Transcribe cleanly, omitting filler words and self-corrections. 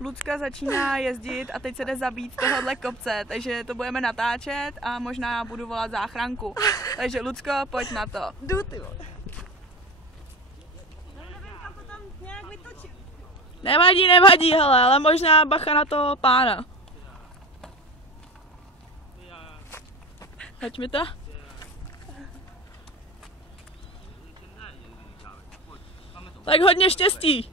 Lucka začíná jezdit a teď se jde zabít tohohle kopce, takže to budeme natáčet a možná budu volat záchranku. Takže Lucko, pojď na to. Jdu, ty vole. Nevadí, hele, ale možná bacha na toho pána. Hoď mi to. Tak hodně štěstí.